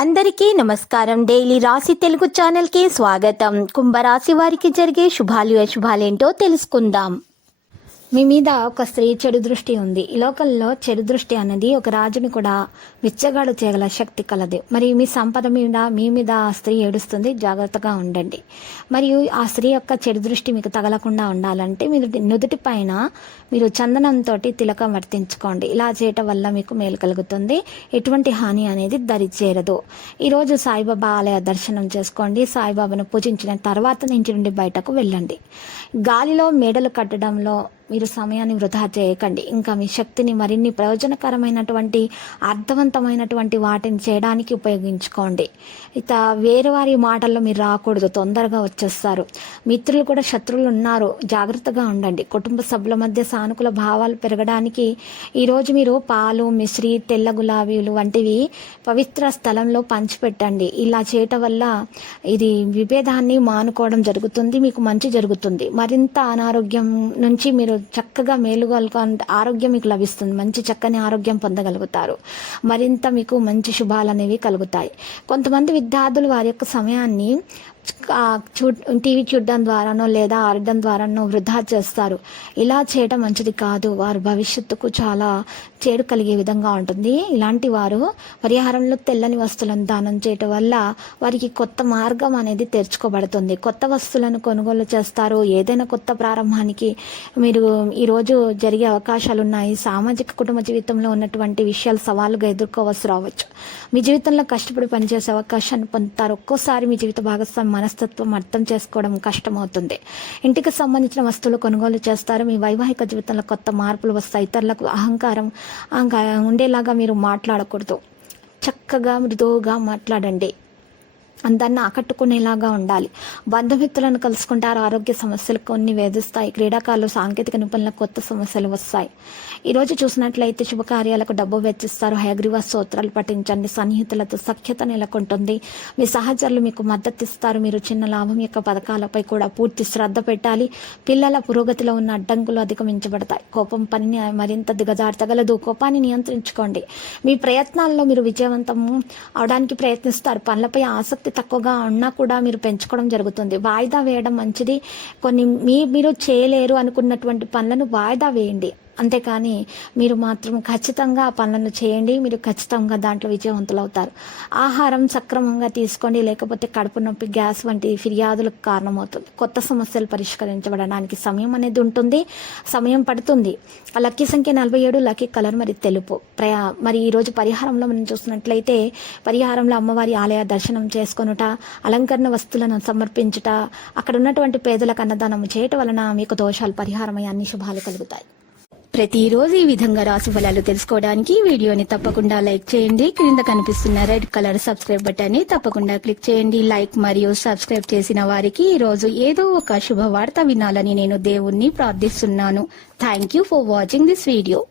అందరికీ నమస్కారం. డైలీ రాశి తెలుగు ఛానల్కి స్వాగతం. కుంభరాశి వారికి జరిగే శుభాలు అశుభాలేంటో తెలుసుకుందాం. మీ మీద ఒక స్త్రీ చెడు దృష్టి ఉంది. ఈ లోకంలో చెడు దృష్టి అన్నది ఒక రాజుని కూడా విచ్చగాడు చేయగల శక్తి కలదు. మరియు మీ సంపద మీద మీ మీద ఆ స్త్రీ ఏడుస్తుంది, జాగ్రత్తగా ఉండండి. మరియు ఆ స్త్రీ యొక్క చెడు దృష్టి మీకు తగలకుండా ఉండాలంటే మీరు నుదుటి పైన మీరు చందనంతో తిలకం వర్తించుకోండి. ఇలా చేయటం వల్ల మీకు మేలు కలుగుతుంది. ఎటువంటి హాని అనేది దరి చేరదు. ఈరోజు సాయిబాబా ఆలయ దర్శనం చేసుకోండి. సాయిబాబాను పూజించిన తర్వాత ఇంటి నుండి బయటకు వెళ్ళండి. గాలిలో మేడలు కట్టడంలో మీరు సమయాన్ని వృధా చేయకండి. ఇంకా మీ శక్తిని మరిన్ని ప్రయోజనకరమైనటువంటి అర్థవంతమైనటువంటి వాటిని చేయడానికి ఉపయోగించుకోండి. ఇక వేరే వారి మాటల్లో మీరు రాకూడదు, తొందరగా వచ్చేస్తారు. మిత్రులు కూడా శత్రువులు ఉన్నారు, జాగ్రత్తగా ఉండండి. కుటుంబ సభ్యుల మధ్య సానుకూల భావాలు పెరగడానికి ఈరోజు మీరు పాలు, మిశ్రీ, తెల్ల గులాబీలు వంటివి పవిత్ర స్థలంలో పంచిపెట్టండి. ఇలా చేయటం వల్ల ఇది విభేదాన్ని మానుకోవడం జరుగుతుంది, మీకు మంచి జరుగుతుంది. మరింత అనారోగ్యం నుంచి మీరు చక్కగా మేలుగలుగు ఆరోగ్యం మీకు లభిస్తుంది. మంచి చక్కని ఆరోగ్యం పొందగలుగుతారు. మరింత మీకు మంచి శుభాలు అనేవి కలుగుతాయి. కొంతమంది విద్యార్థులు వారి యొక్క సమయాన్ని టీవీ చూడడం ద్వారానో లేదా ఆడడం ద్వారానో వృధా చేస్తారు. ఇలా చేయడం మంచిది కాదు. వారి భవిష్యత్తుకు చాలా చేడు కలిగే విధంగా ఉంటుంది. ఇలాంటి వారు పరిహారంలో తెల్లని వస్తువులను దానం చేయటం వల్ల వారికి కొత్త మార్గం అనేది తెరుచుకోబడుతుంది. కొత్త వస్తువులను కొనుగోలు చేస్తారు. ఏదైనా కొత్త ప్రారంభానికి మీరు ఈరోజు జరిగే అవకాశాలు ఉన్నాయి. సామాజిక కుటుంబ జీవితంలో ఉన్నటువంటి విషయాలు సవాలుగా ఎదుర్కోవలసి రావచ్చు. మీ జీవితంలో కష్టపడి పనిచేసే అవకాశాన్ని పొందుతారు. ఒక్కోసారి మీ జీవిత భాగస్వామి మనస్తత్వం అర్థం చేసుకోవడం కష్టమవుతుంది. ఇంటికి సంబంధించిన వస్తువులు కొనుగోలు చేస్తారు. మీ వైవాహిక జీవితంలో కొత్త మార్పులు వస్తాయి. ఇతరులకు అహంకారం ఉండేలాగా మీరు మాట్లాడకూడదు. చక్కగా మృదువుగా మాట్లాడండి. అందరిని ఆకట్టుకునేలాగా ఉండాలి. బంధుమిత్రులను కలుసుకుంటారు. ఆరోగ్య సమస్యలు కొన్ని వేధిస్తాయి. క్రీడాకారులు, సాంకేతిక నిపుణులకు కొత్త సమస్యలు వస్తాయి. ఈరోజు చూసినట్లయితే శుభకార్యాలకు డబ్బు వెచ్చిస్తారు. హయగ్రీవ స్తోత్రాలు పఠించండి. సన్నిహితులతో సఖ్యత నెలకొంటుంది. మీ సహచరులు మీకు మద్దతు ఇస్తారు. మీరు చిన్న లాభం యొక్క పథకాలపై కూడా పూర్తి శ్రద్ధ పెట్టాలి. పిల్లల పురోగతిలో ఉన్న అడ్డంకులు అధిగమించబడతాయి. కోపం పనిని మరింత దిగజార్చగలదు. కోపాన్ని నియంత్రించుకోండి. మీ ప్రయత్నాల్లో మీరు విజయవంతం అవడానికి ప్రయత్నిస్తారు. పనులపై ఆసక్తి తక్కువగా ఉన్నా కూడా మీరు పెంచుకోవడం జరుగుతుంది. వాయిదా వేయడం మంచిది. కొన్ని మీరు చేయలేరు అనుకున్నటువంటి పనులను వాయిదా వేయండి. అంతేకాని మీరు మాత్రం ఖచ్చితంగా ఆ పనులను చేయండి. మీరు ఖచ్చితంగా దాంట్లో విజయవంతులు అవుతారు. ఆహారం సక్రమంగా తీసుకోండి, లేకపోతే కడుపు నొప్పి, గ్యాస్ వంటి ఫిర్యాదులకు కారణమవుతుంది. కొత్త సమస్యలు పరిష్కరించబడడానికి సమయం అనేది ఉంటుంది, సమయం పడుతుంది. ఆ లక్కీ సంఖ్య 47, లక్కీ కలర్ మరి తెలుపు. మరి ఈరోజు పరిహారంలో మనం చూసినట్లయితే పరిహారంలో అమ్మవారి ఆలయ దర్శనం చేసుకొనుట, అలంకరణ వస్తువులను సమర్పించుట, అక్కడ ఉన్నటువంటి పేదలకు అన్నదానం చేయటం వలన మీకు దోషాలు పరిహారమై అన్ని శుభాలు కలుగుతాయి. ప్రతిరోజు ఈ విధంగా రాశి ఫలాలు తెలుసుకోవడానికి వీడియోని తప్పకుండా లైక్ చేయండి. క్రింద కనిపిస్తున్న రెడ్ కలర్ సబ్స్క్రైబ్ బటన్ ని తప్పకుండా క్లిక్ చేయండి. లైక్ మరియు సబ్స్క్రైబ్ చేసిన వారికి ఈ రోజు ఏదో ఒక శుభవార్త వినాలని నేను దేవుణ్ణి ప్రార్థిస్తున్నాను. Thank you for watching this video.